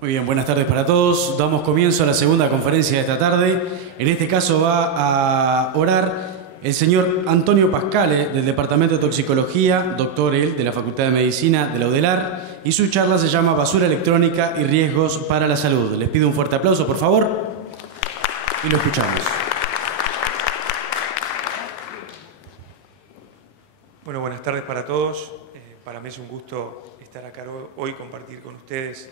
Muy bien, buenas tardes para todos. Damos comienzo a la segunda conferencia de esta tarde. En este caso va a orar el señor Antonio Pascale, del Departamento de Toxicología, doctor él, de la Facultad de Medicina de la UDELAR, y su charla se llama Basura electrónica y riesgos para la salud. Les pido un fuerte aplauso, por favor, y lo escuchamos. Bueno, buenas tardes para todos. Para mí es un gusto estar acá hoy, compartir con ustedes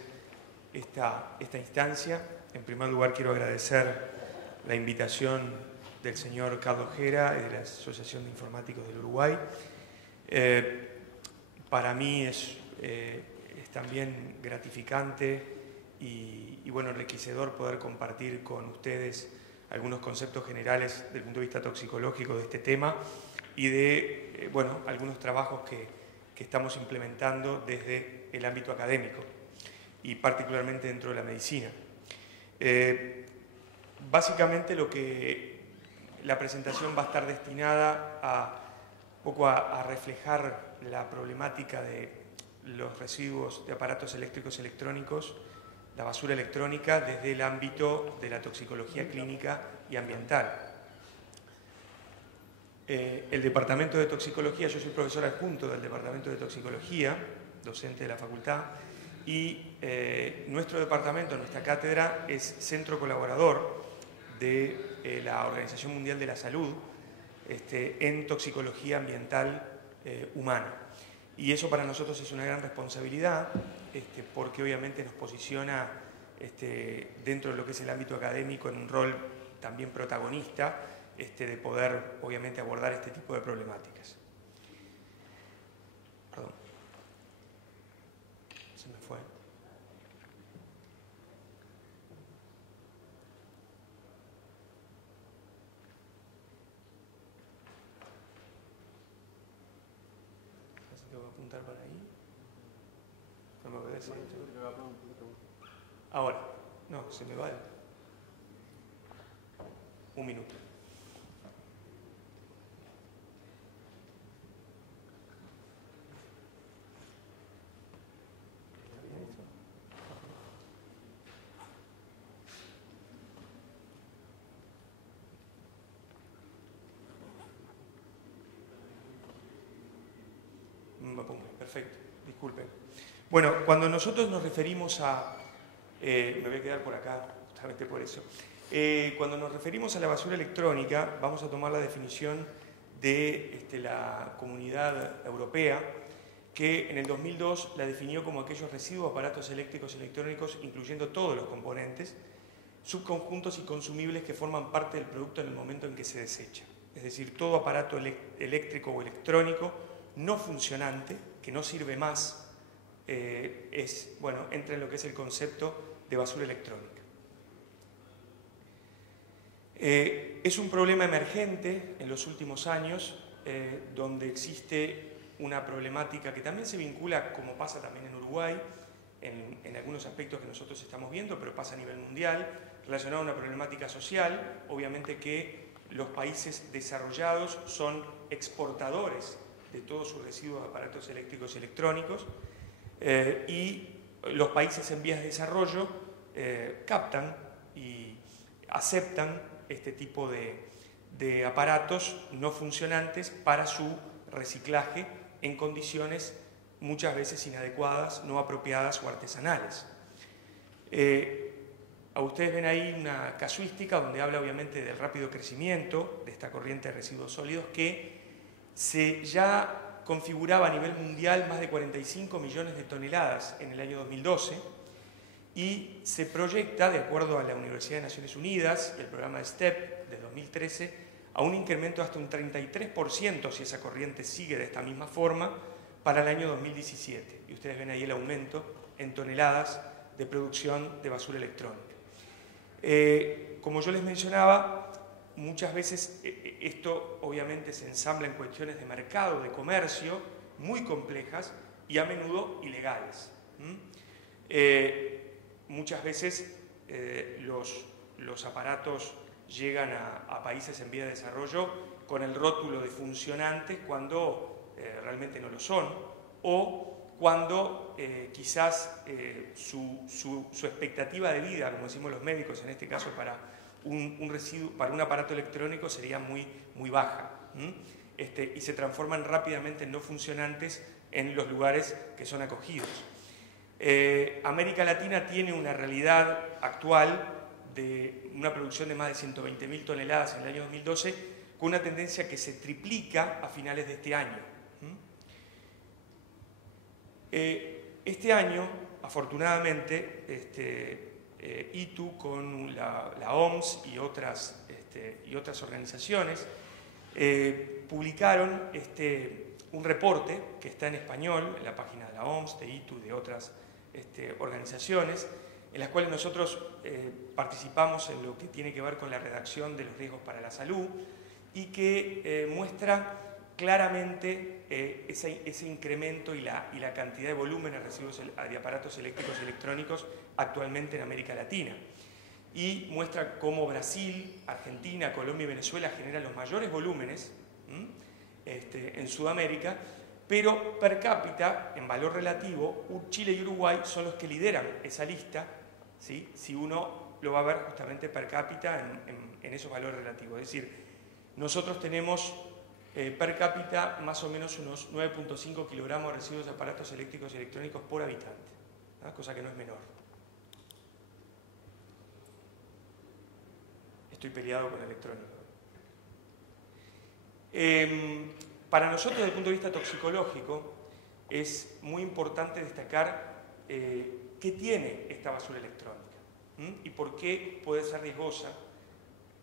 esta instancia. En primer lugar, quiero agradecer la invitación del señor Carlos Gera y de la Asociación de Informáticos del Uruguay. Para mí es también gratificante y bueno, enriquecedor poder compartir con ustedes algunos conceptos generales del punto de vista toxicológico de este tema y de bueno, algunos trabajos que estamos implementando desde el ámbito académico y particularmente dentro de la medicina. Básicamente la presentación va a estar destinada a reflejar la problemática de los residuos de aparatos eléctricos y electrónicos, la basura electrónica, desde el ámbito de la toxicología clínica y ambiental. El Departamento de Toxicología, yo soy profesor adjunto del Departamento de Toxicología, docente de la facultad, y nuestro departamento, nuestra cátedra, es centro colaborador de la Organización Mundial de la Salud en toxicología ambiental humana. Y eso para nosotros es una gran responsabilidad, porque obviamente nos posiciona dentro de lo que es el ámbito académico en un rol también protagonista, de poder, obviamente, abordar este tipo de problemáticas. Perdón. Se me fue. ¿Tengo que apuntar para ahí? No me obedece. Ahora. No, se me va. Un minuto. Perfecto, disculpen. Bueno, cuando nosotros nos referimos a... me voy a quedar por acá, justamente por eso. Cuando nos referimos a la basura electrónica, vamos a tomar la definición de la Comunidad Europea, que en el 2002 la definió como aquellos residuos, aparatos eléctricos y electrónicos, incluyendo todos los componentes, subconjuntos y consumibles que forman parte del producto en el momento en que se desecha. Es decir, todo aparato eléctrico o electrónico no funcionante, que no sirve más, entra en lo que es el concepto de basura electrónica. Es un problema emergente en los últimos años, donde existe una problemática que también se vincula, como pasa también en Uruguay, en algunos aspectos que nosotros estamos viendo, pero pasa a nivel mundial, relacionado a una problemática social. Obviamente que los países desarrollados son exportadores de todos sus residuos de aparatos eléctricos y electrónicos, y los países en vías de desarrollo captan y aceptan este tipo de aparatos no funcionantes para su reciclaje en condiciones muchas veces inadecuadas, no apropiadas o artesanales. Ustedes ven ahí una casuística donde habla obviamente del rápido crecimiento de esta corriente de residuos sólidos que se ya configuraba a nivel mundial más de 45 millones de toneladas en el año 2012 y se proyecta, de acuerdo a la Universidad de Naciones Unidas y el programa de STEP de 2013, a un incremento de hasta un 33% si esa corriente sigue de esta misma forma para el año 2017. Y ustedes ven ahí el aumento en toneladas de producción de basura electrónica. Como yo les mencionaba, muchas veces esto obviamente se ensambla en cuestiones de mercado, de comercio, muy complejas y a menudo ilegales. Muchas veces los aparatos llegan a países en vía de desarrollo con el rótulo de funcionantes cuando realmente no lo son, o cuando quizás su expectativa de vida, como decimos los médicos, en este caso para un residuo, para un aparato electrónico, sería muy baja. Y se transforman rápidamente en no funcionantes en los lugares que son acogidos. América Latina tiene una realidad actual de una producción de más de 120.000 toneladas en el año 2012, con una tendencia que se triplica a finales de este año. Este año, afortunadamente, ITU con la OMS y otras organizaciones publicaron un reporte que está en español en la página de la OMS, de ITU, de otras organizaciones, en las cuales nosotros participamos en lo que tiene que ver con la redacción de los riesgos para la salud y que muestra claramente ese incremento y la cantidad de volumen de residuos de aparatos eléctricos y electrónicos actualmente en América Latina. Y muestra cómo Brasil, Argentina, Colombia y Venezuela generan los mayores volúmenes en Sudamérica, pero per cápita, en valor relativo, Chile y Uruguay son los que lideran esa lista, ¿sí? Si uno lo va a ver justamente per cápita en esos valores relativos. Es decir, nosotros tenemos per cápita más o menos unos 9.5 kilogramos de residuos de aparatos eléctricos y electrónicos por habitante, ¿no? Cosa que no es menor. Estoy peleado con el electrónico. Para nosotros, desde el punto de vista toxicológico, es muy importante destacar qué tiene esta basura electrónica y por qué puede ser riesgosa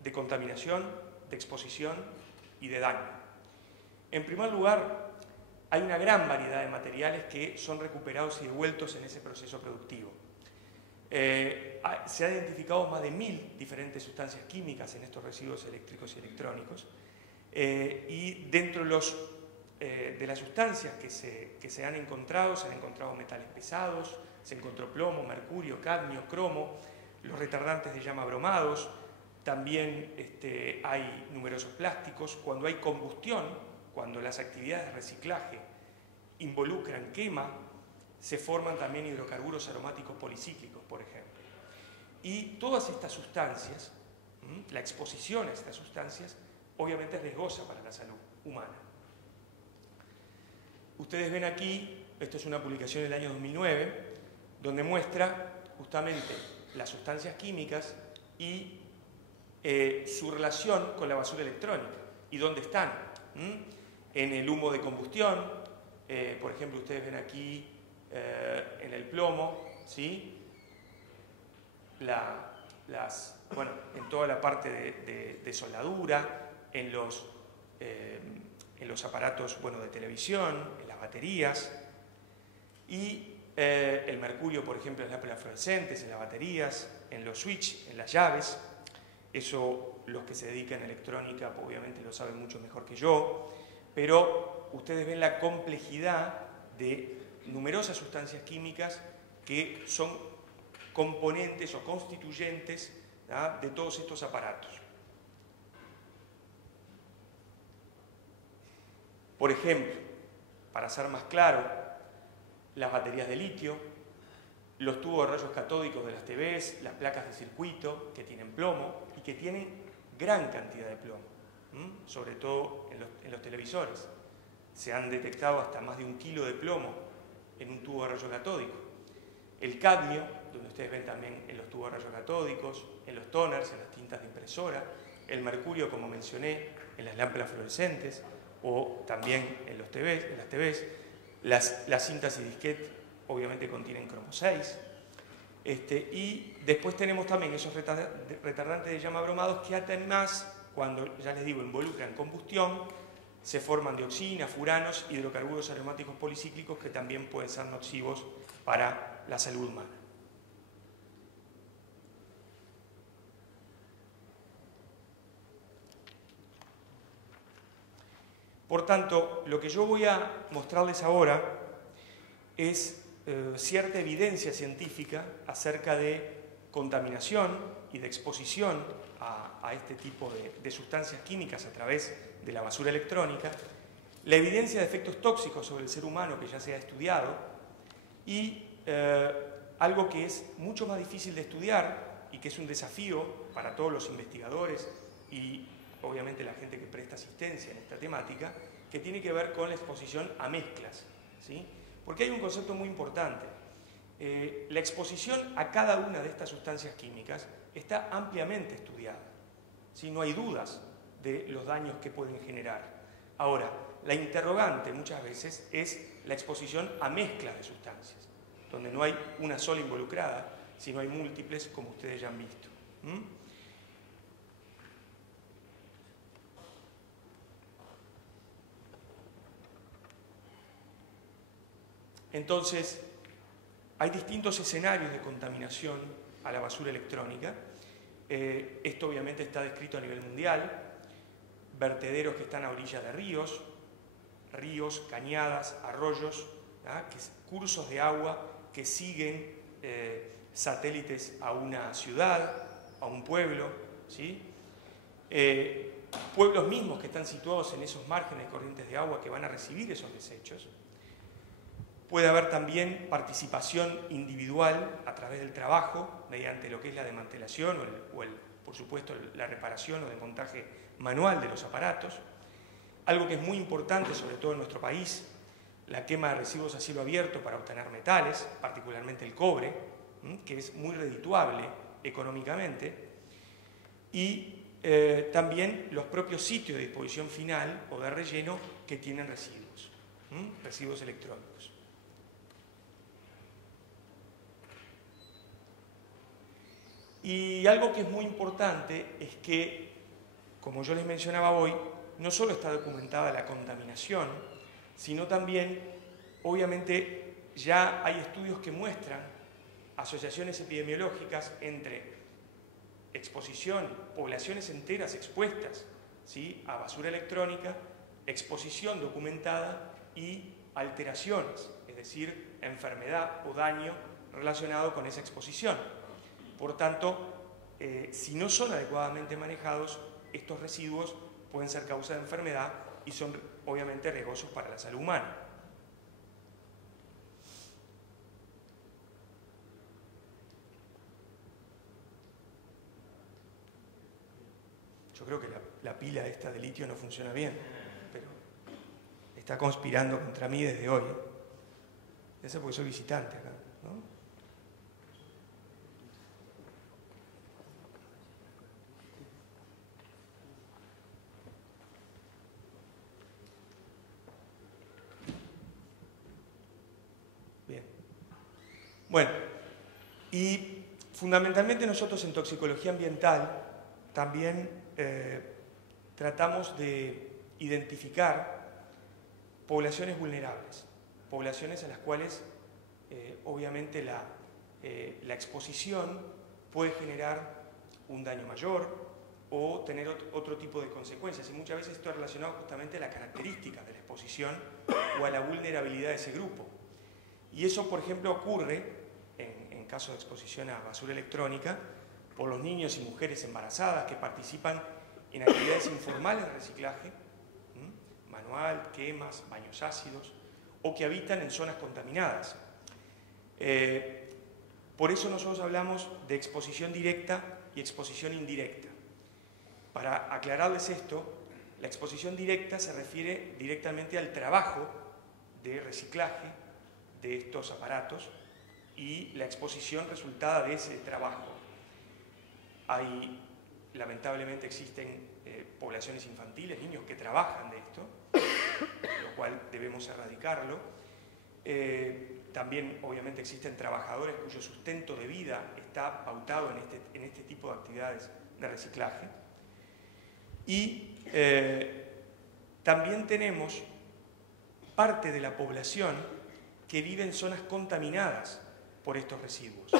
de contaminación, de exposición y de daño. En primer lugar, hay una gran variedad de materiales que son recuperados y devueltos en ese proceso productivo. Se han identificado más de 1000 diferentes sustancias químicas en estos residuos eléctricos y electrónicos, y dentro de las sustancias que se han encontrado metales pesados, se encontró plomo, mercurio, cadmio, cromo, los retardantes de llama bromados, también hay numerosos plásticos. Cuando hay combustión, cuando las actividades de reciclaje involucran quema, se forman también hidrocarburos aromáticos policíclicos, por ejemplo. Y todas estas sustancias, la exposición a estas sustancias, obviamente es riesgosa para la salud humana. Ustedes ven aquí, esto es una publicación del año 2009, donde muestra justamente las sustancias químicas y su relación con la basura electrónica y dónde están. En el humo de combustión, por ejemplo, ustedes ven aquí en el plomo, ¿sí? En toda la parte de soldadura, en los aparatos de televisión, en las baterías, y el mercurio, por ejemplo, en las lámparas fluorescentes, en las baterías, en los switches, en las llaves. Eso los que se dedican a electrónica obviamente lo saben mucho mejor que yo, pero ustedes ven la complejidad de numerosas sustancias químicas que son componentes o constituyentes, ¿no?, de todos estos aparatos. Por ejemplo, para ser más claro, las baterías de litio, los tubos de rayos catódicos de las TVs, las placas de circuito que tienen plomo y que tienen gran cantidad de plomo, sobre todo en los televisores. Se han detectado hasta más de 1 kilo de plomo en un tubo de rayo catódico. El cadmio, donde ustedes ven también en los tubos de rayos catódicos, en los toners, en las tintas de impresora, el mercurio, como mencioné, en las lámparas fluorescentes o también en las TVs, las cintas y disquetes obviamente contienen cromo 6. Y después tenemos también esos retardantes de llama bromados que además, cuando ya les digo, involucran combustión, se forman dioxinas, furanos, hidrocarburos aromáticos policíclicos que también pueden ser nocivos para la salud humana. Por tanto, lo que yo voy a mostrarles ahora es cierta evidencia científica acerca de contaminación y de exposición a este tipo de sustancias químicas a través de la basura electrónica, la evidencia de efectos tóxicos sobre el ser humano que ya se ha estudiado, Y algo que es mucho más difícil de estudiar y que es un desafío para todos los investigadores y obviamente la gente que presta asistencia en esta temática, que tiene que ver con la exposición a mezclas, ¿sí? Porque hay un concepto muy importante. La exposición a cada una de estas sustancias químicas está ampliamente estudiada, ¿sí? No hay dudas de los daños que pueden generar. Ahora, la interrogante muchas veces es la exposición a mezclas de sustancias, donde no hay una sola involucrada, sino hay múltiples, como ustedes ya han visto. Entonces, hay distintos escenarios de contaminación a la basura electrónica. Esto obviamente está descrito a nivel mundial. Vertederos que están a orillas de ríos, cañadas, arroyos, cursos de agua que siguen satélites a una ciudad, a un pueblo, ¿sí? Pueblos mismos que están situados en esos márgenes de corrientes de agua que van a recibir esos desechos. Puede haber también participación individual a través del trabajo, mediante lo que es la desmantelación por supuesto, la reparación o desmontaje manual de los aparatos. Algo que es muy importante, sobre todo en nuestro país, la quema de residuos a cielo abierto para obtener metales, particularmente el cobre, que es muy redituable económicamente, y también los propios sitios de disposición final o de relleno que tienen residuos electrónicos. Y algo que es muy importante es que, como yo les mencionaba hoy, no solo está documentada la contaminación, sino también, obviamente, ya hay estudios que muestran asociaciones epidemiológicas entre exposición, poblaciones enteras expuestas, ¿sí?, a basura electrónica, exposición documentada y alteraciones, es decir, enfermedad o daño relacionado con esa exposición. Por tanto, si no son adecuadamente manejados, estos residuos pueden ser causa de enfermedad y son obviamente riesgosos para la salud humana. Yo creo que la pila esta de litio no funciona bien, pero está conspirando contra mí desde hoy. Debe ser porque soy visitante acá, ¿no? Bueno, y fundamentalmente nosotros en toxicología ambiental también tratamos de identificar poblaciones vulnerables, poblaciones a las cuales obviamente la exposición puede generar un daño mayor o tener otro tipo de consecuencias, y muchas veces esto es relacionado justamente a las características de la exposición o a la vulnerabilidad de ese grupo. Y eso, por ejemplo, ocurre en caso de exposición a basura electrónica por los niños y mujeres embarazadas que participan en actividades informales de reciclaje, manual, quemas, baños ácidos, o que habitan en zonas contaminadas. Por eso nosotros hablamos de exposición directa y exposición indirecta. Para aclararles esto, la exposición directa se refiere directamente al trabajo de reciclaje de estos aparatos y la exposición resultada de ese trabajo. Lamentablemente existen poblaciones infantiles, niños que trabajan de esto, lo cual debemos erradicarlo. También obviamente existen trabajadores cuyo sustento de vida está pautado en este tipo de actividades de reciclaje. Y también tenemos parte de la población que vive en zonas contaminadas por estos residuos,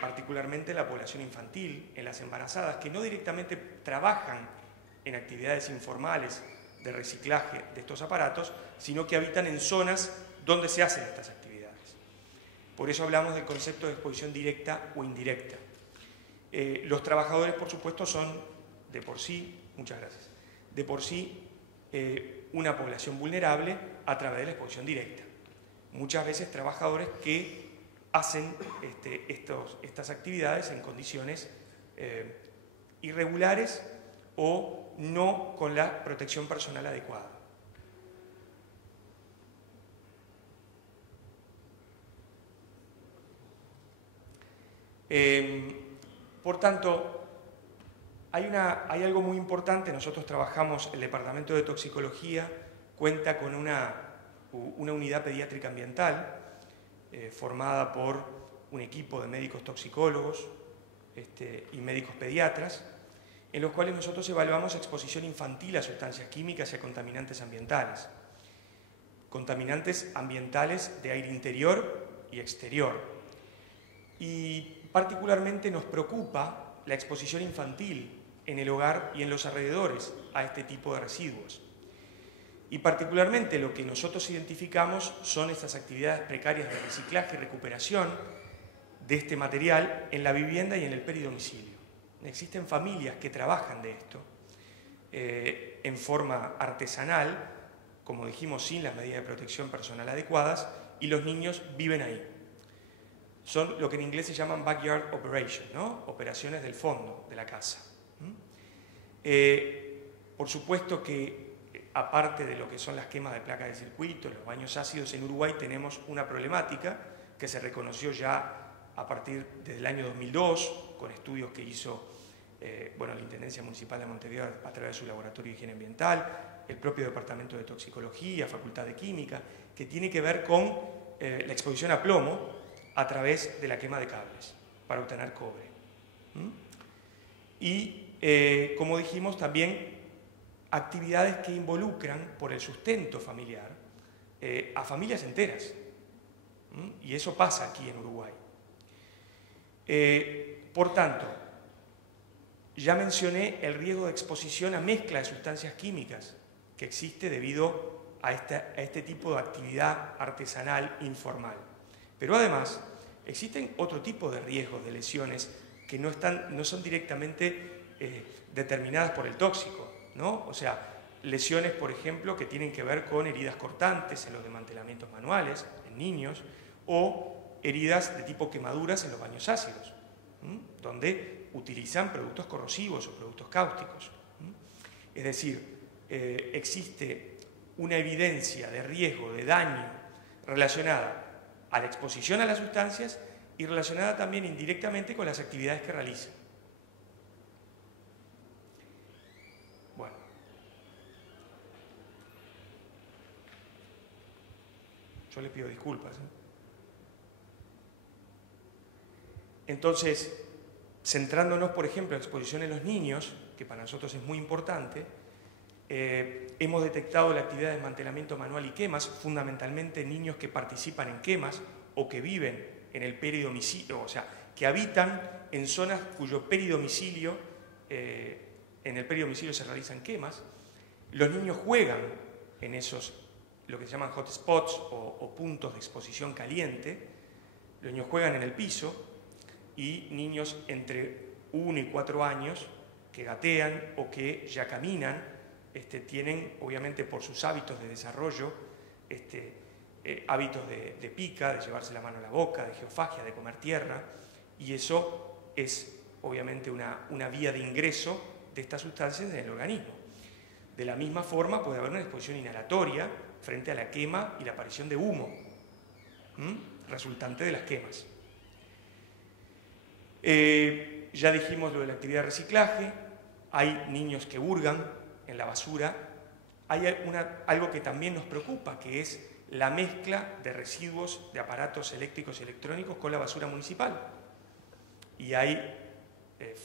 particularmente la población infantil, en las embarazadas, que no directamente trabajan en actividades informales de reciclaje de estos aparatos, sino que habitan en zonas donde se hacen estas actividades. Por eso hablamos del concepto de exposición directa o indirecta. Los trabajadores, por supuesto, son de por sí, muchas gracias, de por sí una población vulnerable a través de la exposición directa. muchas veces trabajadores que hacen estas actividades en condiciones irregulares o no con la protección personal adecuada. Por tanto, hay algo muy importante. Nosotros trabajamos, el Departamento de Toxicología cuenta con una unidad pediátrica ambiental formada por un equipo de médicos toxicólogos y médicos pediatras, en los cuales nosotros evaluamos exposición infantil a sustancias químicas y a contaminantes ambientales de aire interior y exterior. Y particularmente nos preocupa la exposición infantil en el hogar y en los alrededores a este tipo de residuos. Y particularmente lo que nosotros identificamos son estas actividades precarias de reciclaje y recuperación de este material en la vivienda y en el peridomicilio. Existen familias que trabajan de esto en forma artesanal, como dijimos, sin las medidas de protección personal adecuadas, y los niños viven ahí. Son lo que en inglés se llaman backyard operations, ¿no? Operaciones del fondo de la casa. Por supuesto que, aparte de lo que son las quemas de placas de circuito, los baños ácidos, en Uruguay tenemos una problemática que se reconoció ya a partir del año 2002, con estudios que hizo la Intendencia Municipal de Montevideo a través de su Laboratorio de Higiene Ambiental, el propio Departamento de Toxicología, Facultad de Química, que tiene que ver con la exposición a plomo a través de la quema de cables para obtener cobre. Y, como dijimos, también actividades que involucran, por el sustento familiar, a familias enteras. Y eso pasa aquí en Uruguay. Por tanto, ya mencioné el riesgo de exposición a mezcla de sustancias químicas que existe debido a este tipo de actividad artesanal informal. Pero además, existen otro tipo de riesgos de lesiones que no son directamente determinadas por el tóxico, ¿no? O sea, lesiones, por ejemplo, que tienen que ver con heridas cortantes en los desmantelamientos manuales, en niños, o heridas de tipo quemaduras en los baños ácidos, donde utilizan productos corrosivos o productos cáusticos. Es decir, existe una evidencia de riesgo, de daño, relacionada a la exposición a las sustancias y relacionada también indirectamente con las actividades que realizan. Bueno. Yo les pido disculpas. Entonces, centrándonos, por ejemplo, en la exposición en los niños, que para nosotros es muy importante, hemos detectado la actividad de desmantelamiento manual y quemas, fundamentalmente en niños que participan en quemas o que viven en el peridomicilio, o sea, que habitan en zonas cuyo peridomicilio, en el peridomicilio se realizan quemas. Los niños juegan en esos, lo que se llaman hotspots o puntos de exposición caliente. Los niños juegan en el piso y niños entre 1 y 4 años que gatean o que ya caminan, tienen, obviamente por sus hábitos de desarrollo, hábitos de pica, de llevarse la mano a la boca, de geofagia, de comer tierra, y eso es obviamente una vía de ingreso de estas sustancias en el organismo. De la misma forma puede haber una exposición inhalatoria frente a la quema y la aparición de humo resultante de las quemas. Ya dijimos lo de la actividad de reciclaje. Hay niños que hurgan en la basura. Hay algo que también nos preocupa, que es la mezcla de residuos de aparatos eléctricos y electrónicos con la basura municipal. Y hay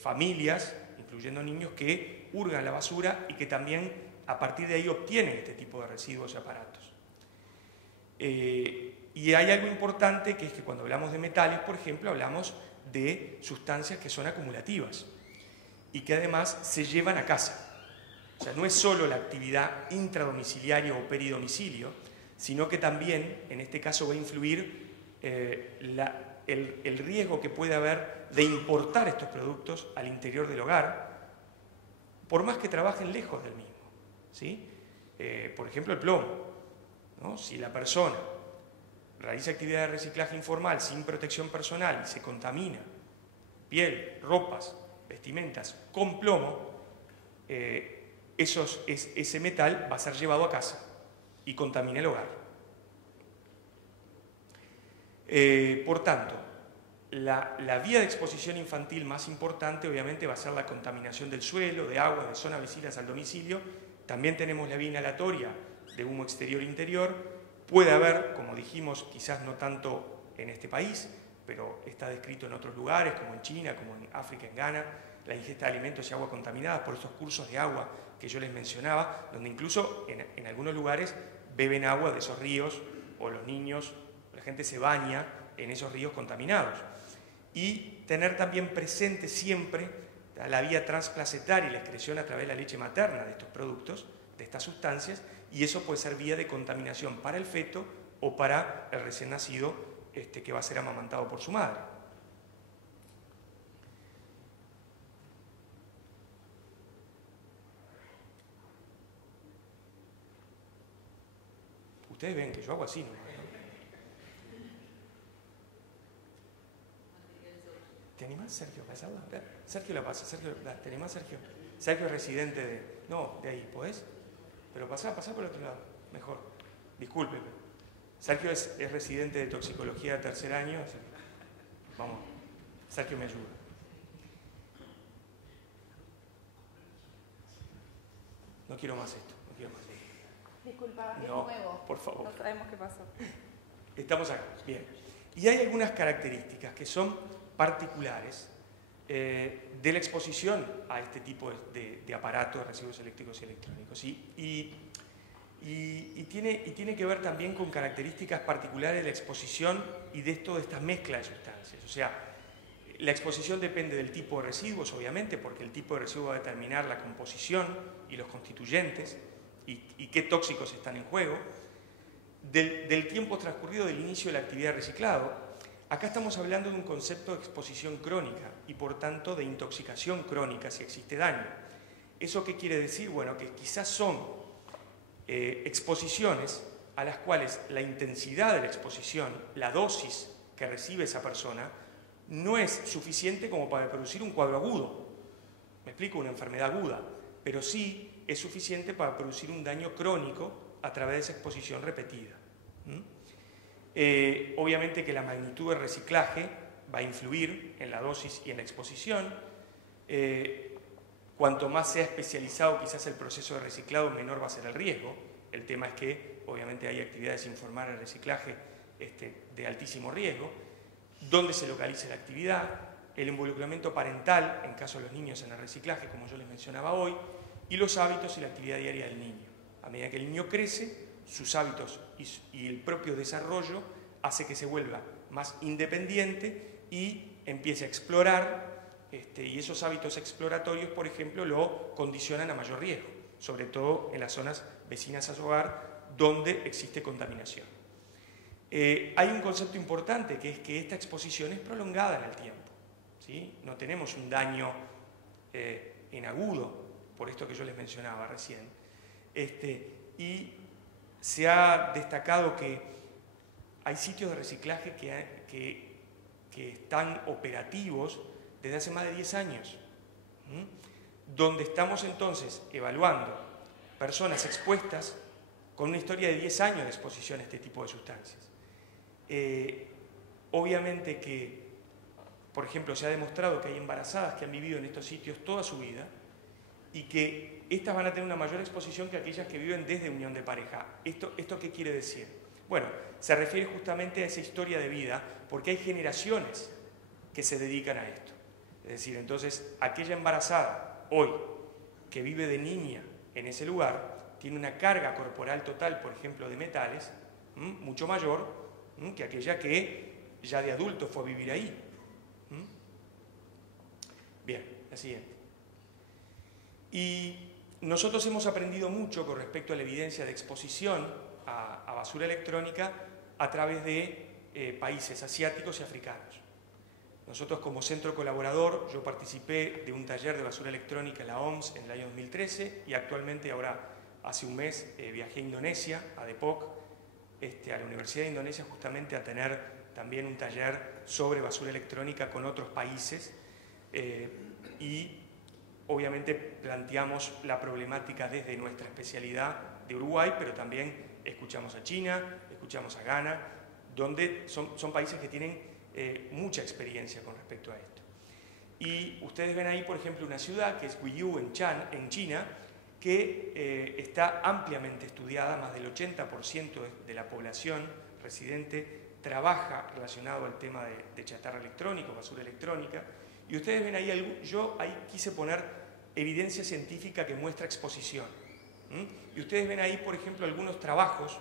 familias, incluyendo niños, que hurgan la basura y que también a partir de ahí obtienen este tipo de residuos y aparatos. Y hay algo importante, que es que cuando hablamos de metales, por ejemplo, hablamos de sustancias que son acumulativas y que además se llevan a casa. O sea, no es solo la actividad intradomiciliaria o peridomicilio, sino que también, en este caso, va a influir el riesgo que puede haber de importar estos productos al interior del hogar, por más que trabajen lejos del mismo, ¿sí? Por ejemplo, el plomo, ¿no? Si la persona realiza actividad de reciclaje informal sin protección personal y se contamina piel, ropas, vestimentas con plomo, ese metal va a ser llevado a casa y contamina el hogar. Por tanto, la vía de exposición infantil más importante obviamente va a ser la contaminación del suelo, de agua, de zonas vecinas al domicilio. También tenemos la vía inhalatoria de humo exterior-interior. Puede haber, como dijimos, quizás no tanto en este país, pero está descrito en otros lugares, como en China, como en África, en Ghana, la ingesta de alimentos y agua contaminadas por estos cursos de agua que yo les mencionaba, donde incluso en algunos lugares beben agua de esos ríos, o los niños, la gente se baña en esos ríos contaminados. Y tener también presente siempre la vía transplacentaria y la excreción a través de la leche materna de estos productos, de estas sustancias, y eso puede ser vía de contaminación para el feto o para el recién nacido que va a ser amamantado por su madre. Ustedes ven que yo hago así, ¿no? ¿Te animás, Sergio, a pasarla? Sergio la pasa, Sergio, ¿te animás, Sergio? Sergio es residente de... No, de ahí, ¿podés? Pero pasá por el otro lado, mejor. Discúlpeme. Sergio es residente de toxicología de 3er año. Así que, vamos, Sergio me ayuda. No quiero más esto, no quiero más esto. Disculpa, es no, nuevo. Por favor. No sabemos qué pasó. Estamos acá, bien. Y hay algunas características que son particulares de la exposición a este tipo de aparatos, de residuos eléctricos y electrónicos. Y tiene que ver también con características particulares de la exposición y de esta mezcla de sustancias. O sea, la exposición depende del tipo de residuos, obviamente, porque el tipo de residuo va a determinar la composición y los constituyentes y qué tóxicos están en juego. Del tiempo transcurrido del inicio de la actividad de reciclado, acá estamos hablando de un concepto de exposición crónica y por tanto de intoxicación crónica si existe daño. ¿Eso qué quiere decir? Bueno, que quizás son exposiciones a las cuales la intensidad de la exposición, la dosis que recibe esa persona, no es suficiente como para producir un cuadro agudo. Me explico, una enfermedad aguda, pero sí es suficiente para producir un daño crónico a través de esa exposición repetida. Obviamente que la magnitud del reciclaje va a influir en la dosis y en la exposición. Cuanto más sea especializado quizás el proceso de reciclado, menor va a ser el riesgo. El tema es que obviamente hay actividades informales de reciclaje de altísimo riesgo. Dónde se localiza la actividad, el involucramiento parental, en caso de los niños en el reciclaje, como yo les mencionaba hoy, y los hábitos y la actividad diaria del niño. A medida que el niño crece, sus hábitos y el propio desarrollo hace que se vuelva más independiente y empiece a explorar, y esos hábitos exploratorios, por ejemplo, lo condicionan a mayor riesgo, sobre todo en las zonas vecinas a su hogar donde existe contaminación. Hay un concepto importante que es que esta exposición es prolongada en el tiempo, ¿sí? No tenemos un daño en agudo, por esto que yo les mencionaba recién, y se ha destacado que hay sitios de reciclaje que están operativos desde hace más de 10 años, donde estamos entonces evaluando personas expuestas con una historia de 10 años de exposición a este tipo de sustancias. Obviamente que, por ejemplo, se ha demostrado que hay embarazadas que han vivido en estos sitios toda su vida y que estas van a tener una mayor exposición que aquellas que viven desde unión de pareja. ¿Esto qué quiere decir? Bueno, se refiere justamente a esa historia de vida porque hay generaciones que se dedican a esto. Es decir, entonces, aquella embarazada hoy que vive de niña en ese lugar tiene una carga corporal total, por ejemplo, de metales, mucho mayor que aquella que ya de adulto fue a vivir ahí. Bien, la siguiente. Y nosotros hemos aprendido mucho con respecto a la evidencia de exposición a basura electrónica a través de países asiáticos y africanos. Nosotros como centro colaborador, yo participé de un taller de basura electrónica en la OMS en el año 2013 y actualmente ahora hace un mes viajé a Indonesia, a Depok, a la Universidad de Indonesia justamente a tener también un taller sobre basura electrónica con otros países y obviamente planteamos la problemática desde nuestra especialidad de Uruguay, pero también escuchamos a China, escuchamos a Ghana, donde son países que tienen mucha experiencia con respecto a esto. Y ustedes ven ahí, por ejemplo, una ciudad que es Guiyou en China, que está ampliamente estudiada, más del 80% de la población residente trabaja relacionado al tema de chatarra electrónica, basura electrónica, y ustedes ven ahí, yo ahí quise poner evidencia científica que muestra exposición. Y ustedes ven ahí, por ejemplo, algunos trabajos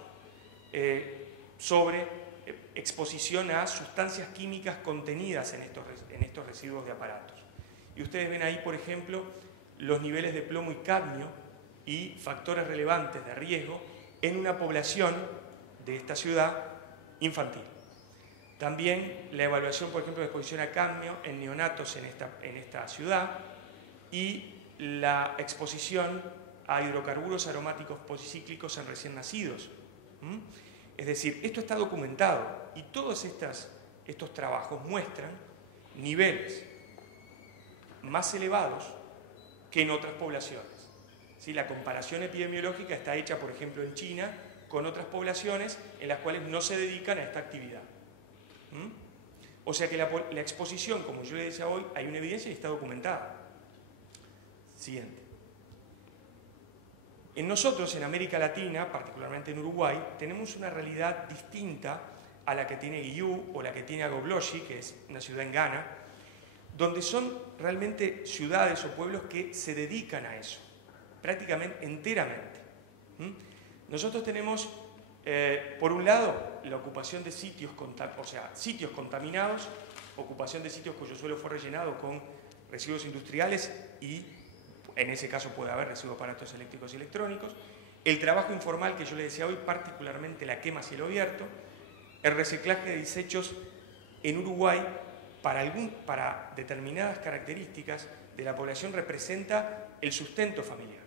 sobre exposición a sustancias químicas contenidas en estos residuos de aparatos. Y ustedes ven ahí, por ejemplo, los niveles de plomo y cadmio y factores relevantes de riesgo en una población de esta ciudad infantil. También la evaluación, por ejemplo, de exposición a cadmio en neonatos en esta ciudad y la exposición a hidrocarburos aromáticos policíclicos en recién nacidos. Es decir, esto está documentado y todos estos trabajos muestran niveles más elevados que en otras poblaciones. ¿Sí? La comparación epidemiológica está hecha, por ejemplo, en China con otras poblaciones en las cuales no se dedican a esta actividad. O sea que la exposición, como yo le decía hoy, hay una evidencia y está documentada. Siguiente. En nosotros, en América Latina, particularmente en Uruguay, tenemos una realidad distinta a la que tiene Guiyou o la que tiene Agobloshi, que es una ciudad en Ghana, donde son realmente ciudades o pueblos que se dedican a eso, prácticamente enteramente. Nosotros tenemos, por un lado, la ocupación de sitios contaminados, ocupación de sitios cuyo suelo fue rellenado con residuos industriales y en ese caso puede haber residuos de aparatos eléctricos y electrónicos, el trabajo informal que yo le decía hoy, particularmente la quema a cielo abierto, el reciclaje de desechos en Uruguay para determinadas características de la población representa el sustento familiar.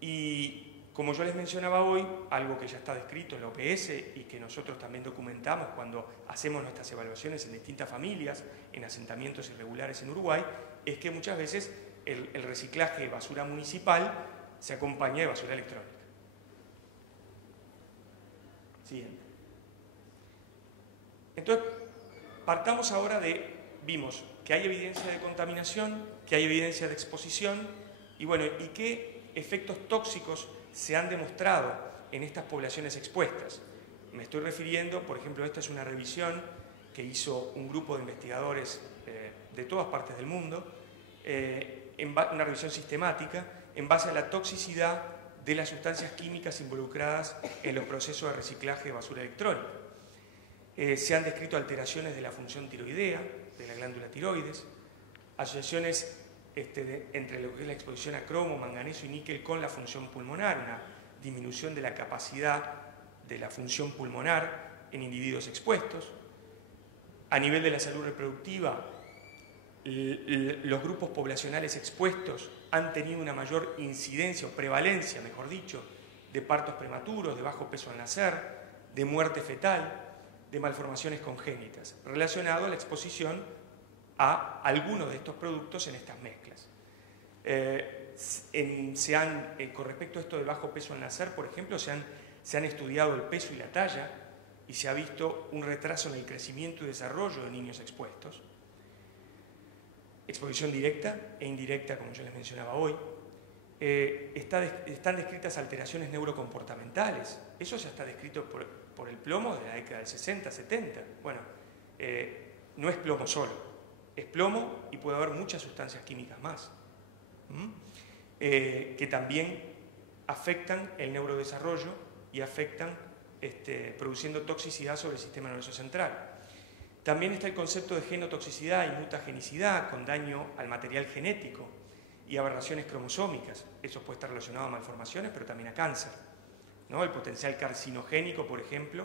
Y como yo les mencionaba hoy, algo que ya está descrito en la OPS y que nosotros también documentamos cuando hacemos nuestras evaluaciones en distintas familias, en asentamientos irregulares en Uruguay, es que muchas veces el reciclaje de basura municipal se acompaña de basura electrónica. Siguiente. Entonces, partamos ahora vimos que hay evidencia de contaminación, que hay evidencia de exposición, y bueno, ¿y qué efectos tóxicos se han demostrado en estas poblaciones expuestas? Me estoy refiriendo, por ejemplo, esta es una revisión que hizo un grupo de investigadores de todas partes del mundo, una revisión sistemática en base a la toxicidad de las sustancias químicas involucradas en los procesos de reciclaje de basura electrónica. Se han descrito alteraciones de la función tiroidea, de la glándula tiroides, asociaciones entre lo que es la exposición a cromo, manganeso y níquel con la función pulmonar, una disminución de la capacidad de la función pulmonar en individuos expuestos. A nivel de la salud reproductiva, los grupos poblacionales expuestos han tenido una mayor incidencia o prevalencia, mejor dicho, de partos prematuros, de bajo peso al nacer, de muerte fetal, de malformaciones congénitas, relacionado a la exposición a algunos de estos productos en estas mezclas. Con respecto a esto del bajo peso al nacer, por ejemplo, se han estudiado el peso y la talla y se ha visto un retraso en el crecimiento y desarrollo de niños expuestos. Exposición directa e indirecta, como yo les mencionaba hoy. Están descritas alteraciones neurocomportamentales. Eso ya está descrito por el plomo de la década del 60, 70. Bueno, no es plomo solo, es plomo y puede haber muchas sustancias químicas más que también afectan el neurodesarrollo y afectan produciendo toxicidad sobre el sistema nervioso central. También está el concepto de genotoxicidad y mutagenicidad con daño al material genético y aberraciones cromosómicas. Eso puede estar relacionado a malformaciones, pero también a cáncer, ¿no? El potencial carcinogénico, por ejemplo,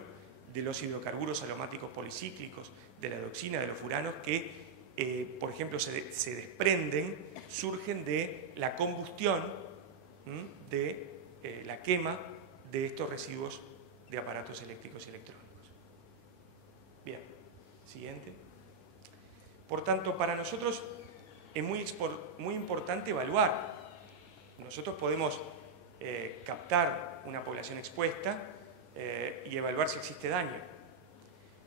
de los hidrocarburos aromáticos policíclicos, de la dioxina, de los furanos, que, por ejemplo, se desprenden, surgen de la combustión, de la quema de estos residuos de aparatos eléctricos y electrónicos. Bien, siguiente. Por tanto, para nosotros es muy importante evaluar. Nosotros podemos captar una población expuesta y evaluar si existe daño.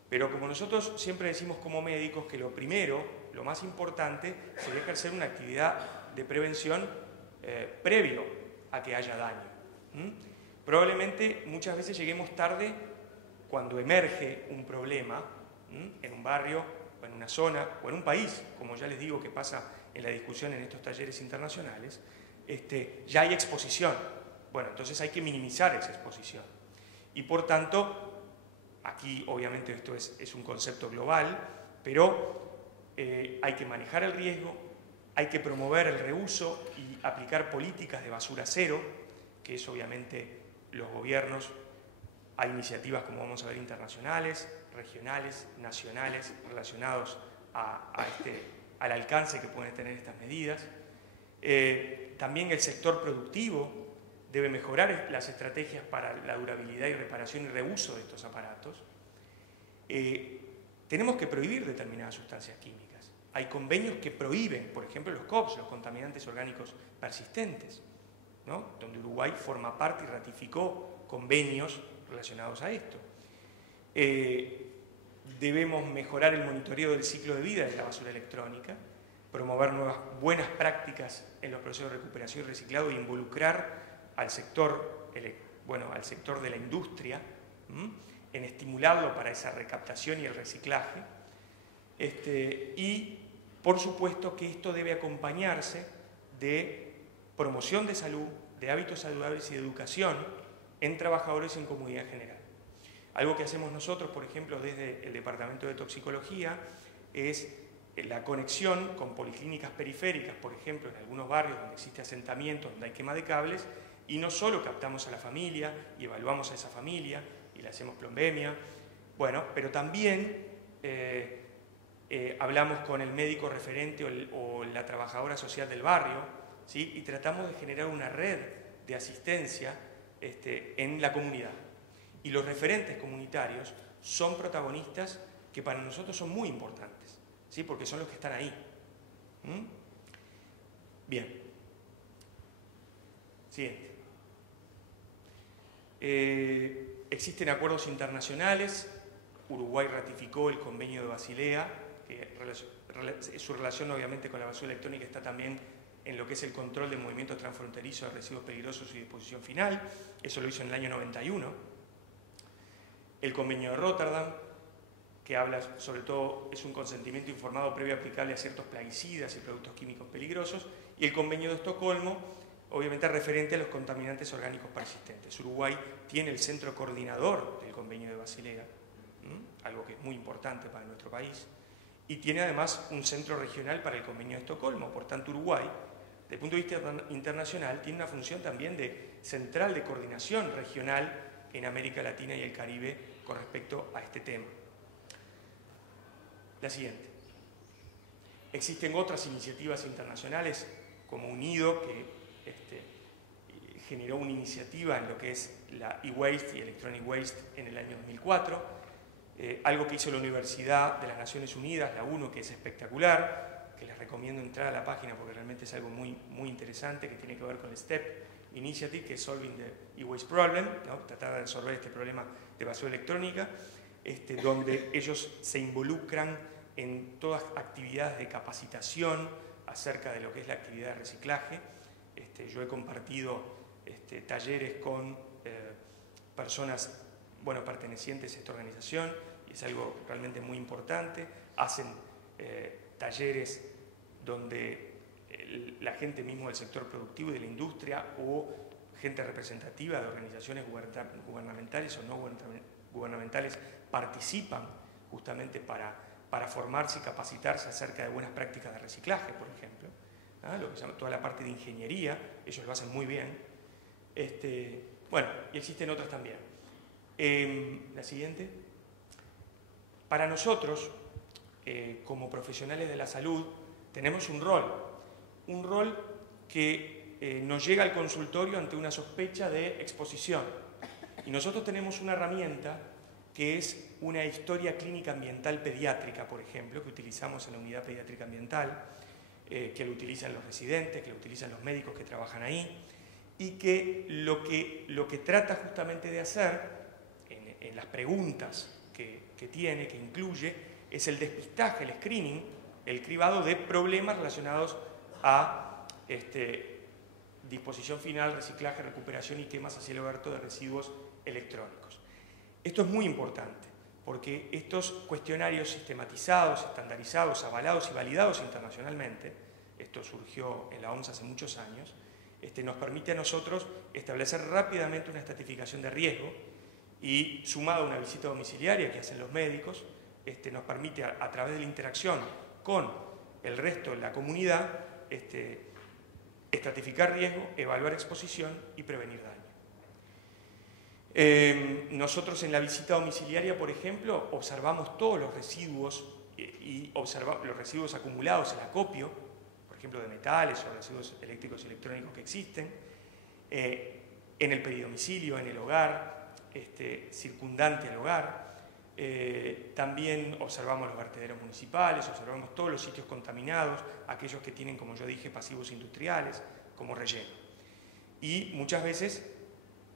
Pero como nosotros siempre decimos como médicos que lo primero, lo más importante, sería ejercer una actividad de prevención previo a que haya daño. Probablemente muchas veces lleguemos tarde cuando emerge un problema en un barrio, o en una zona, o en un país, como ya les digo que pasa en la discusión en estos talleres internacionales, ya hay exposición. Bueno, entonces hay que minimizar esa exposición. Y por tanto, aquí obviamente esto es un concepto global, pero hay que manejar el riesgo, hay que promover el reuso y aplicar políticas de basura cero, que es obviamente los gobiernos. Hay iniciativas, como vamos a ver, internacionales, regionales, nacionales, relacionados al alcance que pueden tener estas medidas. También el sector productivo debe mejorar las estrategias para la durabilidad y reparación y reuso de estos aparatos. Tenemos que prohibir determinadas sustancias químicas. Hay convenios que prohíben, por ejemplo, los COPS, los contaminantes orgánicos persistentes, ¿no? Donde Uruguay forma parte y ratificó convenios relacionados a esto. Debemos mejorar el monitoreo del ciclo de vida de la basura electrónica, promover buenas prácticas en los procesos de recuperación y reciclado e involucrar al sector de la industria, en estimularlo para esa recaptación y el reciclaje. Y, por supuesto, que esto debe acompañarse de promoción de salud, de hábitos saludables y de educación en trabajadores y en comunidad en general. Algo que hacemos nosotros, por ejemplo, desde el Departamento de Toxicología, es la conexión con policlínicas periféricas, por ejemplo, en algunos barrios donde existe asentamiento, donde hay quema de cables, y no solo captamos a la familia y evaluamos a esa familia y le hacemos plombemia, bueno, pero también hablamos con el médico referente o la trabajadora social del barrio, ¿sí? Y tratamos de generar una red de asistencia en la comunidad. Y los referentes comunitarios son protagonistas que para nosotros son muy importantes, ¿sí? Porque son los que están ahí. Bien. Siguiente. Existen acuerdos internacionales. Uruguay ratificó el convenio de Basilea, que su relación obviamente con la basura electrónica está también en lo que es el control del movimiento transfronterizo de residuos peligrosos y disposición final. Eso lo hizo en el año 91. El convenio de Rotterdam, que habla sobre todo, es un consentimiento informado previo aplicable a ciertos plaguicidas y productos químicos peligrosos, y el convenio de Estocolmo, obviamente referente a los contaminantes orgánicos persistentes. Uruguay tiene el centro coordinador del convenio de Basilea, algo que es muy importante para nuestro país, y tiene además un centro regional para el convenio de Estocolmo. Por tanto, Uruguay, desde el punto de vista internacional, tiene una función también de central de coordinación regional en América Latina y el Caribe con respecto a este tema. La siguiente. Existen otras iniciativas internacionales como UNIDO, que generó una iniciativa en lo que es la e-waste y electronic waste en el año 2004, algo que hizo la Universidad de las Naciones Unidas, la UNO, que es espectacular, que les recomiendo entrar a la página porque realmente es algo muy, muy interesante, que tiene que ver con el STEP Initiative, que es Solving the E-Waste Problem, ¿no? Tratar de resolver este problema de basura electrónica, donde ellos se involucran en todas actividades de capacitación acerca de lo que es la actividad de reciclaje. Yo he compartido talleres con personas pertenecientes a esta organización, y es algo realmente muy importante. Hacen talleres donde la gente mismo del sector productivo y de la industria o gente representativa de organizaciones gubernamentales o no gubernamentales participan justamente para formarse y capacitarse acerca de buenas prácticas de reciclaje, por ejemplo. Lo que se llama toda la parte de ingeniería, ellos lo hacen muy bien. Y existen otras también. La siguiente. Para nosotros, como profesionales de la salud, tenemos un rol que nos llega al consultorio ante una sospecha de exposición. Y nosotros tenemos una herramienta que es una historia clínica ambiental pediátrica, por ejemplo, que utilizamos en la unidad pediátrica ambiental, que lo utilizan los residentes, que lo utilizan los médicos que trabajan ahí, y que lo que trata justamente de hacer, en las preguntas que tiene, que incluye, es el despistaje, el screening, el cribado de problemas relacionados a disposición final, reciclaje, recuperación y quemas a cielo abierto de residuos electrónicos. Esto es muy importante, porque estos cuestionarios sistematizados, estandarizados, avalados y validados internacionalmente, esto surgió en la OMS hace muchos años, nos permite a nosotros establecer rápidamente una estratificación de riesgo y, sumado a una visita domiciliaria que hacen los médicos, nos permite a través de la interacción con el resto de la comunidad estratificar riesgo, evaluar exposición y prevenir daño. Nosotros en la visita domiciliaria, por ejemplo, observamos todos los residuos y observamos los residuos acumulados, el acopio, por ejemplo, de metales o residuos eléctricos y electrónicos que existen, en el peridomicilio, en el hogar, circundante al hogar. También observamos los vertederos municipales, observamos todos los sitios contaminados, aquellos que tienen, como yo dije, pasivos industriales, como relleno. Y muchas veces,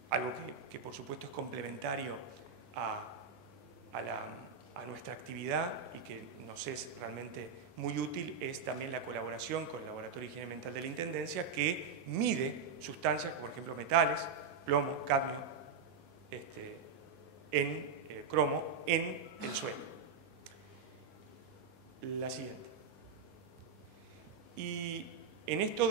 algo que por supuesto es complementario a nuestra actividad y que nos es realmente muy útil, es también la colaboración con el Laboratorio de Higiene Ambiental de la Intendencia, que mide sustancias, por ejemplo, metales, plomo, cadmio, cromo en el suelo. La siguiente. Y en esto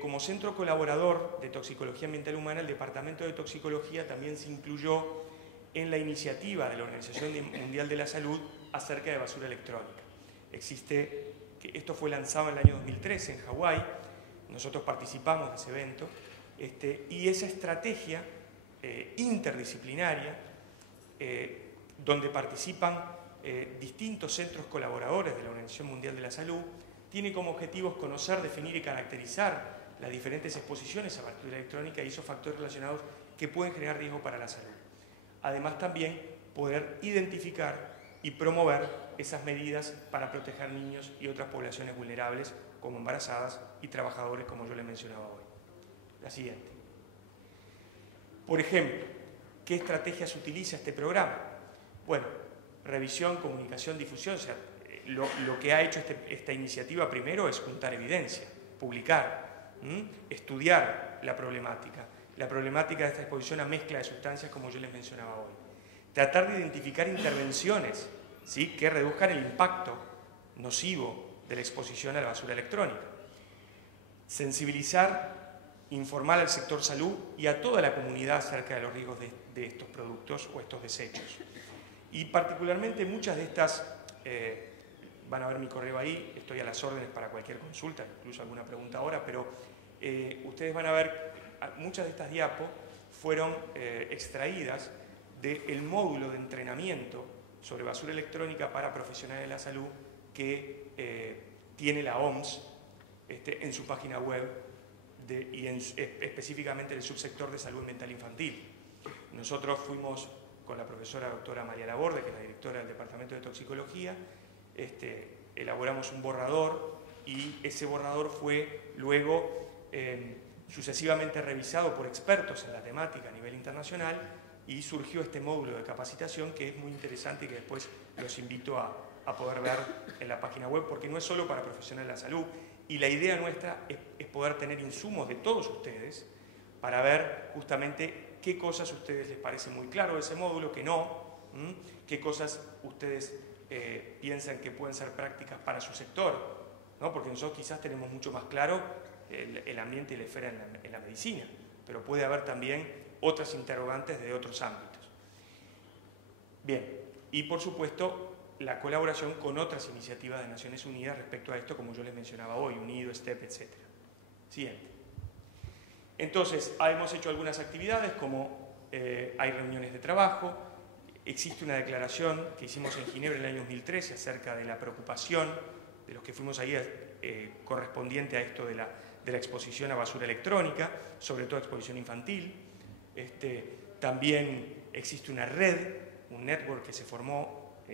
como centro colaborador de toxicología ambiental humana, el Departamento de Toxicología también se incluyó en la iniciativa de la Organización Mundial de la Salud acerca de basura electrónica. Esto fue lanzado en el año 2013 en Hawái, nosotros participamos de ese evento, y esa estrategia interdisciplinaria, donde participan distintos centros colaboradores de la Organización Mundial de la Salud, tiene como objetivos conocer, definir y caracterizar las diferentes exposiciones a basura electrónica y esos factores relacionados que pueden generar riesgo para la salud. Además, también poder identificar y promover esas medidas para proteger niños y otras poblaciones vulnerables, como embarazadas y trabajadores, como yo les mencionaba hoy. La siguiente. Por ejemplo, ¿qué estrategias utiliza este programa? Bueno, revisión, comunicación, difusión. O sea, lo que ha hecho esta iniciativa primero es juntar evidencia, publicar, estudiar la problemática de esta exposición a mezcla de sustancias, como yo les mencionaba hoy. Tratar de identificar intervenciones, ¿sí?, que reduzcan el impacto nocivo de la exposición a la basura electrónica. Sensibilizar, informar al sector salud y a toda la comunidad acerca de los riesgos de estos productos o estos desechos. Y particularmente muchas de estas, van a ver mi correo ahí, estoy a las órdenes para cualquier consulta, incluso alguna pregunta ahora, pero ustedes van a ver, muchas de estas diapos fueron extraídas del módulo de entrenamiento sobre basura electrónica para profesionales de la salud que tiene la OMS en su página web y específicamente el subsector de salud mental infantil. Nosotros fuimos con la profesora doctora María Laborde, que es la directora del Departamento de Toxicología, elaboramos un borrador y ese borrador fue luego sucesivamente revisado por expertos en la temática a nivel internacional y surgió este módulo de capacitación que es muy interesante y que después los invito a poder ver en la página web, porque no es solo para profesionales de la salud, y la idea nuestra es poder tener insumos de todos ustedes para ver justamente qué cosas a ustedes les parece muy claro de ese módulo, que no, qué cosas ustedes piensan que pueden ser prácticas para su sector, ¿no? Porque nosotros quizás tenemos mucho más claro el ambiente y la esfera en la medicina, pero puede haber también otras interrogantes de otros ámbitos. Bien, y por supuesto la colaboración con otras iniciativas de Naciones Unidas respecto a esto, como yo les mencionaba hoy, UNIDO, STEP, etc. Siguiente. Entonces, hemos hecho algunas actividades como hay reuniones de trabajo, existe una declaración que hicimos en Ginebra en el año 2013 acerca de la preocupación de los que fuimos ahí correspondiente a esto de la exposición a basura electrónica, sobre todo exposición infantil. También existe una red, un network que se formó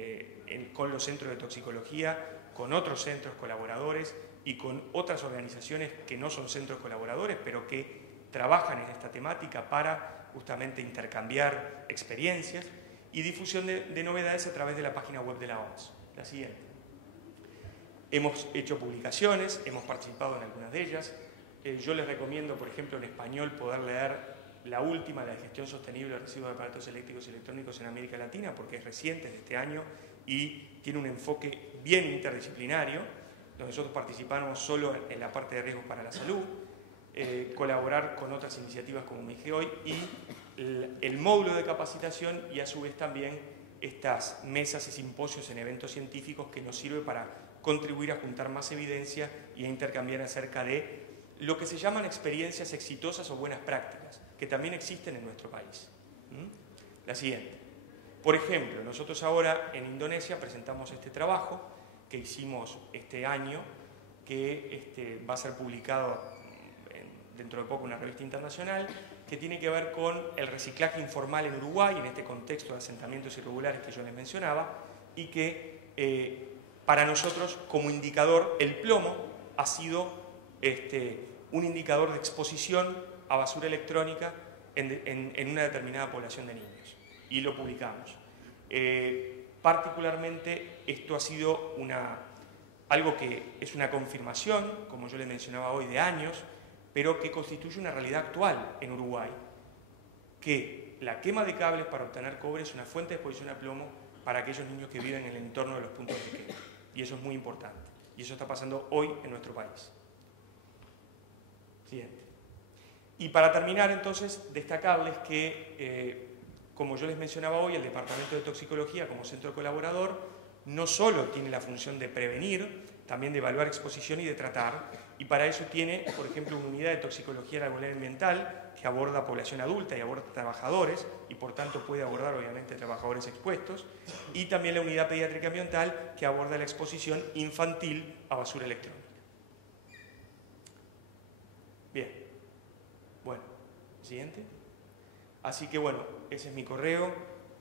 con los centros de toxicología, con otros centros colaboradores y con otras organizaciones que no son centros colaboradores, pero que trabajan en esta temática para justamente intercambiar experiencias y difusión de novedades a través de la página web de la OMS. La siguiente. Hemos hecho publicaciones, hemos participado en algunas de ellas. Yo les recomiendo, por ejemplo, en español poder leer la última, la de gestión sostenible de residuos de aparatos eléctricos y electrónicos en América Latina, porque es reciente, de este año, y tiene un enfoque bien interdisciplinario, donde nosotros participamos solo en la parte de riesgos para la salud, colaborar con otras iniciativas como me dije hoy, y el módulo de capacitación y a su vez también estas mesas y simposios en eventos científicos que nos sirve para contribuir a juntar más evidencia y a intercambiar acerca de lo que se llaman experiencias exitosas o buenas prácticas, que también existen en nuestro país. La siguiente. Por ejemplo, nosotros ahora en Indonesia presentamos este trabajo que hicimos este año, que va a ser publicado dentro de poco en una revista internacional, que tiene que ver con el reciclaje informal en Uruguay, en este contexto de asentamientos irregulares que yo les mencionaba, y que para nosotros, como indicador, el plomo ha sido un indicador de exposición a basura electrónica en una determinada población de niños. Y lo publicamos. Particularmente, esto ha sido algo que es una confirmación, como yo les mencionaba hoy, de años, pero que constituye una realidad actual en Uruguay, que la quema de cables para obtener cobre es una fuente de exposición a plomo para aquellos niños que viven en el entorno de los puntos de quema. Y eso es muy importante. Y eso está pasando hoy en nuestro país. Siguiente. Y para terminar, entonces, destacarles que, como yo les mencionaba hoy, el Departamento de Toxicología, como centro colaborador, no solo tiene la función de prevenir, también de evaluar exposición y de tratar, y para eso tiene, por ejemplo, una unidad de toxicología laboral ambiental que aborda población adulta y aborda trabajadores, y por tanto puede abordar, obviamente, trabajadores expuestos, y también la unidad pediátrica ambiental que aborda la exposición infantil a basura electrónica. Bien. Bueno, siguiente. Así que bueno, ese es mi correo.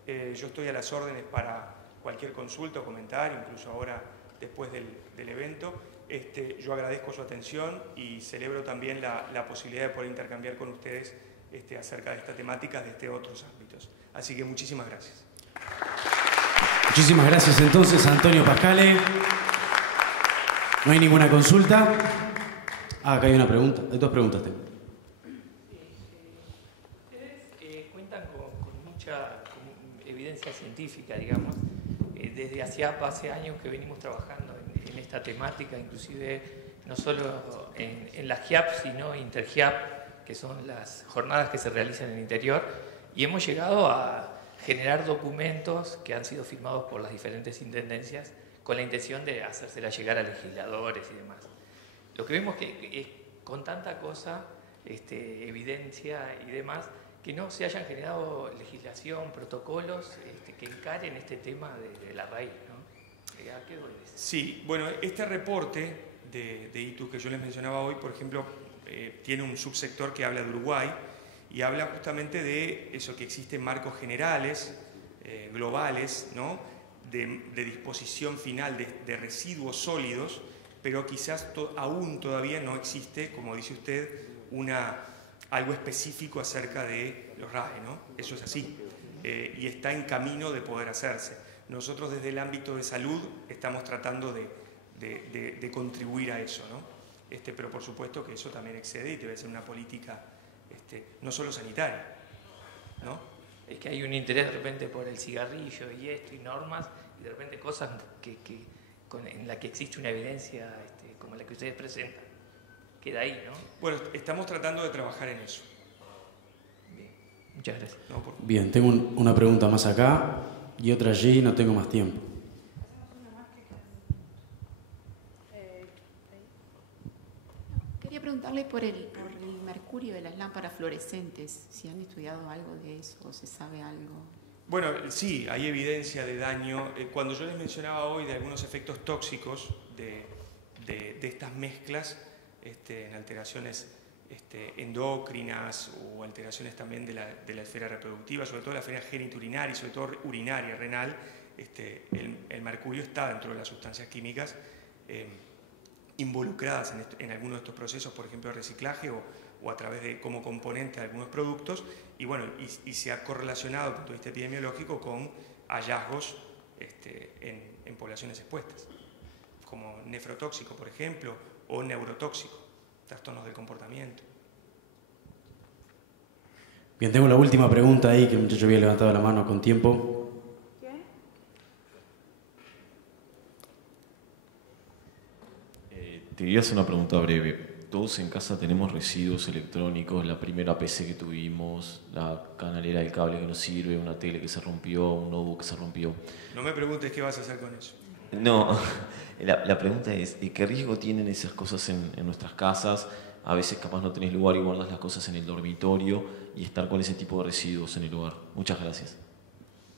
Yo estoy a las órdenes para cualquier consulta o comentario, incluso ahora después del evento. Yo agradezco su atención y celebro también la posibilidad de poder intercambiar con ustedes acerca de esta temática desde otros ámbitos. Así que muchísimas gracias. Muchísimas gracias entonces, Antonio Pascale. ¿No hay ninguna consulta? Acá hay una pregunta. Hay dos preguntas. Ustedes cuentan con mucha evidencia científica, digamos. Desde hace años que venimos trabajando en esta temática, inclusive no solo en la GIAP, sino InterGIAP, que son las jornadas que se realizan en el interior, y hemos llegado a generar documentos que han sido firmados por las diferentes intendencias con la intención de hacérsela llegar a legisladores y demás. Lo que vemos que con tanta cosa, evidencia y demás, que no se hayan generado legislación, protocolos que encaren este tema de la raíz, ¿no? ¿A qué obedece? Sí, bueno, este reporte de ITU que yo les mencionaba hoy, por ejemplo, tiene un subsector que habla de Uruguay y habla justamente de eso, que existen marcos generales, globales, ¿no? de disposición final de residuos sólidos, pero quizás aún todavía no existe, como dice usted, algo específico acerca de los RAE, ¿no? Eso es así, y está en camino de poder hacerse. Nosotros desde el ámbito de salud estamos tratando de contribuir a eso, ¿no? Pero por supuesto que eso también excede y debe ser una política no solo sanitaria, ¿no? Es que hay un interés de repente por el cigarrillo y esto y normas, y de repente cosas en la que existe una evidencia como la que ustedes presentan. Queda ahí, ¿no? Bueno, estamos tratando de trabajar en eso. Bien, muchas gracias. No, Bien, tengo una pregunta más acá y otra allí, no tengo más tiempo. Quería preguntarle por el mercurio de las lámparas fluorescentes, si han estudiado algo de eso o se sabe algo. Bueno, sí, hay evidencia de daño. Cuando yo les mencionaba hoy de algunos efectos tóxicos de estas mezclas en alteraciones endocrinas o alteraciones también de la esfera reproductiva, sobre todo la esfera genitourinaria y sobre todo urinaria, renal. El mercurio está dentro de las sustancias químicas involucradas en algunos de estos procesos, por ejemplo, de reciclaje o a través de como componente de algunos productos, y bueno, y se ha correlacionado desde el punto de vista epidemiológico con hallazgos en poblaciones expuestas, como nefrotóxico, por ejemplo, o neurotóxico, trastornos del comportamiento. Bien, tengo la última pregunta ahí, que el muchacho había levantado la mano con tiempo. Te quería hacer una pregunta breve. Todos en casa tenemos residuos electrónicos, la primera PC que tuvimos, la canalera del cable que no sirve, una tele que se rompió, un notebook que se rompió. No me preguntes qué vas a hacer con eso. No, la pregunta es, ¿qué riesgo tienen esas cosas en nuestras casas? A veces capaz no tenés lugar y guardas las cosas en el dormitorio y estar con ese tipo de residuos en el hogar. Muchas gracias.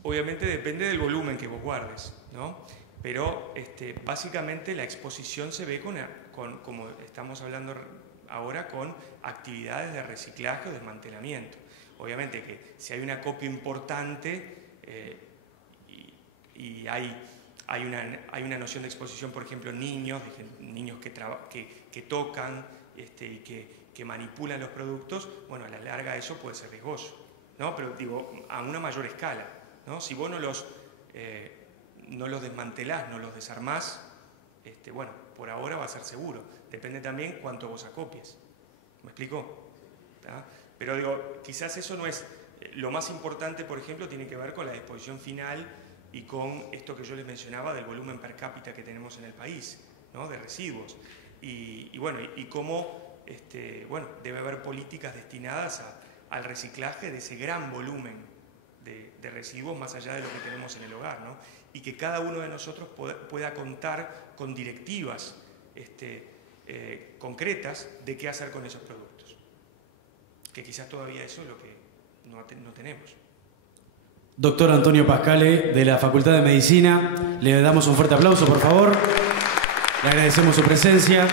Obviamente depende del volumen que vos guardes, ¿no? Pero básicamente la exposición se ve como estamos hablando ahora, con actividades de reciclaje o desmantelamiento. Obviamente que si hay una copia importante y hay una noción de exposición, por ejemplo, niños que tocan y que manipulan los productos, bueno, a la larga eso puede ser riesgoso, ¿no? Pero digo, a una mayor escala, ¿no? Si vos no los desmantelás, no los desarmás, bueno, por ahora va a ser seguro. Depende también cuánto vos acopies. ¿Me explico? ¿Ah? Pero digo, quizás eso no es lo más importante. Por ejemplo, tiene que ver con la disposición final y con esto que yo les mencionaba del volumen per cápita que tenemos en el país, ¿no? De residuos. Y bueno, y cómo bueno, debe haber políticas destinadas al reciclaje de ese gran volumen de residuos más allá de lo que tenemos en el hogar, ¿no? Y que cada uno de nosotros pueda contar con directivas concretas de qué hacer con esos productos. Que quizás todavía eso es lo que no tenemos. Doctor Antonio Pascale, de la Facultad de Medicina, le damos un fuerte aplauso, por favor. Le agradecemos su presencia.